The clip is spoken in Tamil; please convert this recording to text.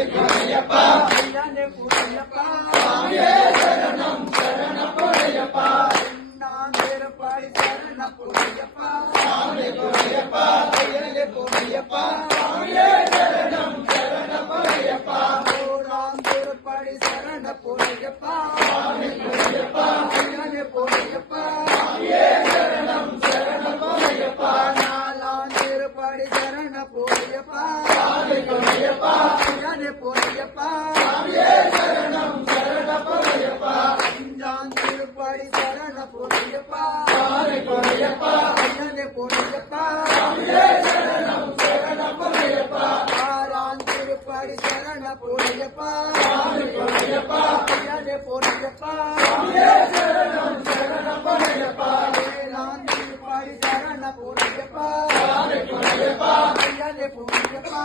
ஐயனே பொன்னையப்பா சரணம் சரணம் பொன்னையப்பா நான் வேறுபாடி சரணம் பொன்னையப்பா ஐயனே பொன்னையப்பா சரணம் சரணம் பொன்னையப்பா நான் வேறுபாடி சரணம் பொன்னையப்பா ஐயனே பொன்னையப்பா சரணம் சரணம் பொன்னையப்பா நான் வேறுபாடி சரணம் பொன்னையப்பா ஐயனே பொன்னையப்பா சரணம் சரணம் பொன்னையப்பா அஞ்சான் திருப்படி சரணம் பொன்னையப்பா ஐயனே பொன்னையப்பா சரணம் சரணம் பொன்னையப்பா ஆறான் திருப்படி சரணம் பொன்னையப்பா ஐயனே பொன்னையப்பா சரணம் சரணம் பொன்னையப்பா ஏழான் திருப்படி சரணம் பொன்னையப்பா ஐயனே பொன்னையப்பா